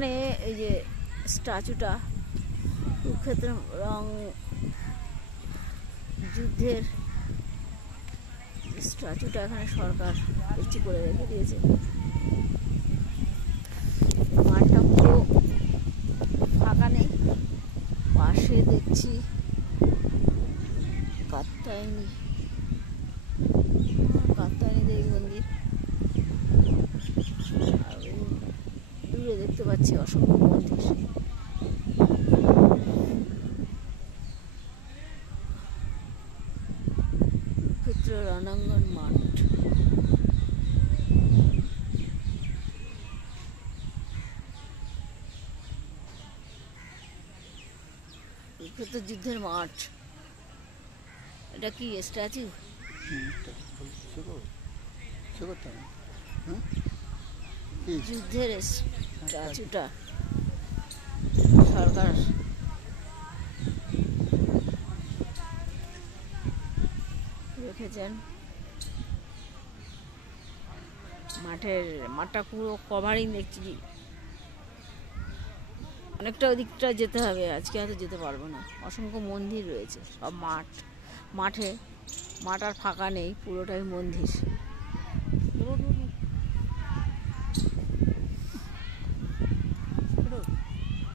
এখানে এই যে স্ট্যাচুটা কুরুক্ষেত্র রং যুদ্ধের স্ট্যাচুটা এখানে সরকার একটু করে রেখে দিয়েছে। মাঠটা পুরো ফাঁকা নেই, পাশে দেখছি কাত্যায়নী দেবী মন্দির, আর দূরে দেখতে পাচ্ছি অসংখ্য মন্দির। কুরুক্ষেত্র রণাঙ্গন মাঠ, কুরুক্ষেত্র যুদ্ধের মাঠ। এটা কি স্ট্যাচু? যুদ্ধের স্ট্যাচুটা সরকার রেখেছেন। মাঠটা পুরো কভারিং দেখছি। অনেকটা ওদিকটা যেতে হবে, আজকে হয়তো যেতে পারবো না। অসংখ্য মন্দির রয়েছে, সব মাঠ আর ফাঁকা নেই, পুরোটাই মন্দির।